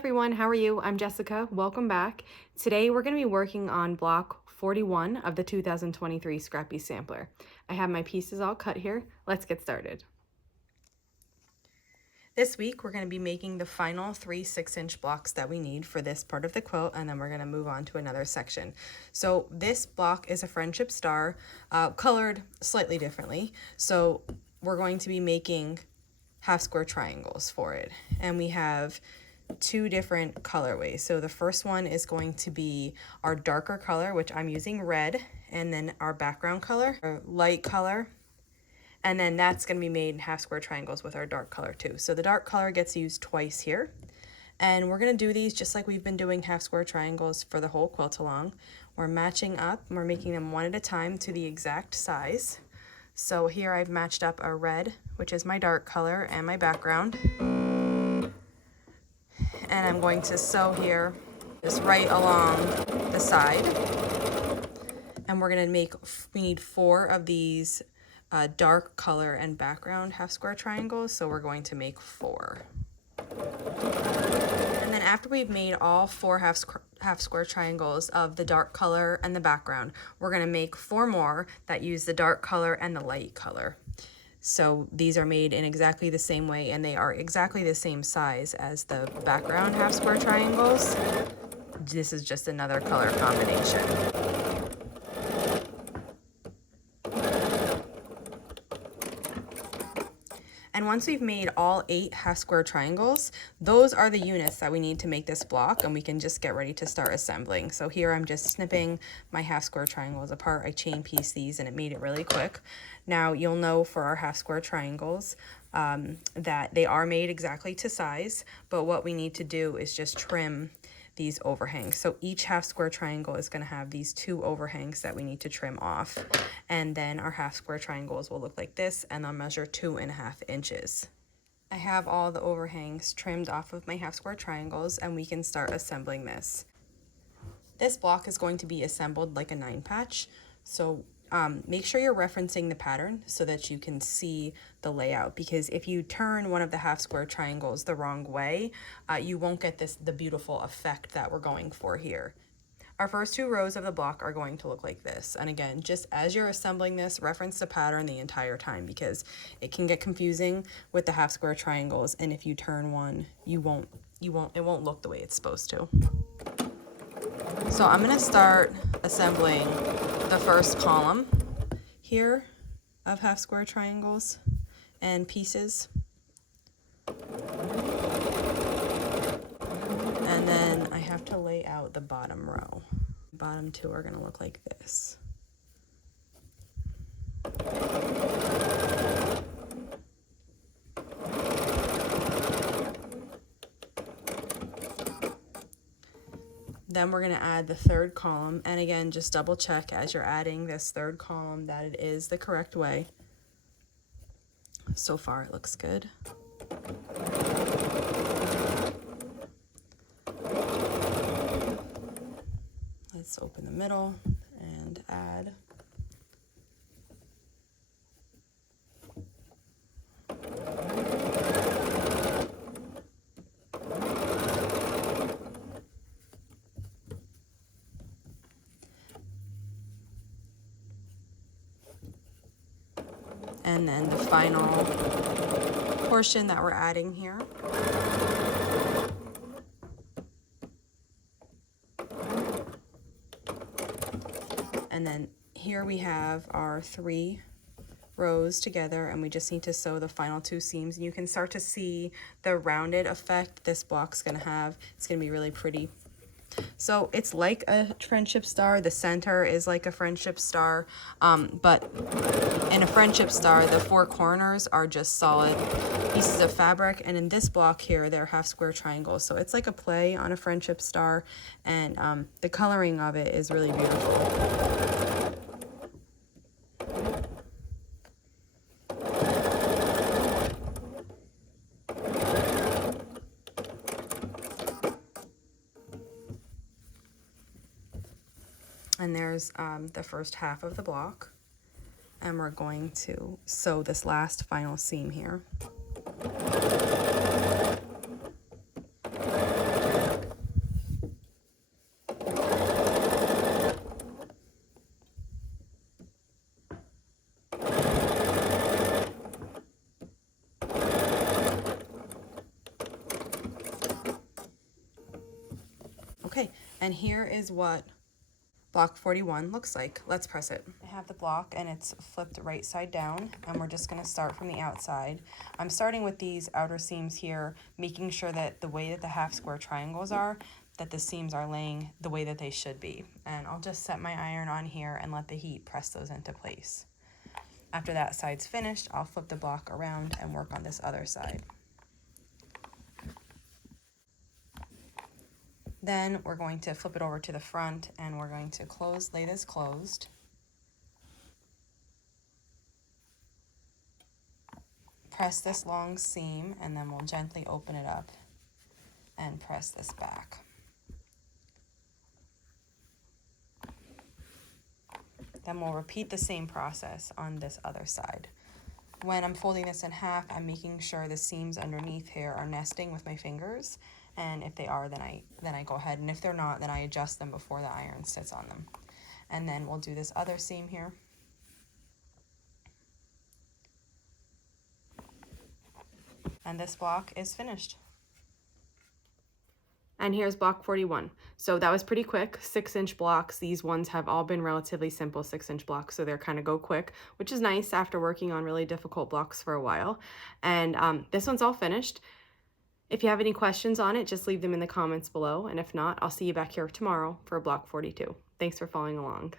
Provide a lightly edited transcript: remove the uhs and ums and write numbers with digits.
everyone, how are you? I'm Jessica. Welcome back. Today we're going to be working on block 41 of the 2023 Scrappy Sampler. I have my pieces all cut here. Let's get started. This week we're going to be making the final 3 6-inch blocks that we need for this part of the quilt, and then we're going to move on to another section. So this block is a friendship star, colored slightly differently. So we're going to be making half square triangles for it, and we have 2 different colorways. So the first one is going to be our darker color, which I'm using red, and then our background color, our light color, and then that's going to be made in half square triangles with our dark color too. So the dark color gets used twice here, and we're going to do these just like we've been doing half square triangles for the whole quilt along. We're matching up, we're making them one at a time to the exact size. So here I've matched up a red, which is my dark color, and my background. And I'm going to sew here just right along the side. And we're going to we need 4 of these dark color and background half square triangles, so we're going to make 4. And then after we've made all 4 half square triangles of the dark color and the background, we're going to make 4 more that use the dark color and the light color. So these are made in exactly the same way, and they are exactly the same size as the background half square triangles. This is just another color combination. And once we've made all 8 half square triangles, those are the units that we need to make this block, and we can just get ready to start assembling. So here I'm just snipping my half square triangles apart. I chain piece these and it made it really quick. Now you'll know for our half square triangles that they are made exactly to size, but what we need to do is just trim these overhangs. So each half square triangle is going to have these 2 overhangs that we need to trim off, and then our half square triangles will look like this, and they'll measure 2.5 inches. I have all the overhangs trimmed off of my half square triangles, and we can start assembling this. This block is going to be assembled like a 9 patch, so make sure you're referencing the pattern so that you can see the layout, because if you turn one of the half square triangles the wrong way, you won't get the beautiful effect that we're going for here. Our first 2 rows of the block are going to look like this, and again, just as you're assembling this, reference the pattern the entire time, because it can get confusing with the half square triangles, and if you turn one, it won't look the way it's supposed to. So I'm going to start assembling the first column here of half square triangles and pieces. And then I have to lay out the bottom row. The bottom 2 are going to look like this. Then we're going to add the 3rd column, and again, just double check as you're adding this 3rd column that it is the correct way. So far it looks good. Let's open the middle and add. And then the final portion that we're adding here. And then here we have our 3 rows together, and we just need to sew the final 2 seams. And you can start to see the rounded effect this block's gonna have. It's gonna be really pretty. So it's like a friendship star. The center is like a friendship star, but in a friendship star, the 4 corners are just solid pieces of fabric, and in this block here, they're half square triangles. So it's like a play on a friendship star, and the coloring of it is really beautiful. And there's the first half of the block, and we're going to sew this last final seam here. Okay, and here is what block 41 looks like. Let's press it. I have the block and it's flipped right side down, and we're just going to start from the outside. I'm starting with these outer seams here, making sure that the way that the half square triangles are, that the seams are laying the way that they should be. And I'll just set my iron on here and let the heat press those into place. After that side's finished, I'll flip the block around and work on this other side. Then we're going to flip it over to the front and we're going to lay this closed. Press this long seam and then we'll gently open it up and press this back. Then we'll repeat the same process on this other side. When I'm folding this in half, I'm making sure the seams underneath here are nesting with my fingers, and if they are, then I go ahead, and if they're not, then I adjust them before the iron sits on them. And then we'll do this other seam here. And this block is finished. And here's block 41. So that was pretty quick, 6-inch blocks. These ones have all been relatively simple 6-inch blocks, so they're kind of go quick, which is nice after working on really difficult blocks for a while. And this one's all finished. If you have any questions on it, just leave them in the comments below. And if not, I'll see you back here tomorrow for block 42. Thanks for following along.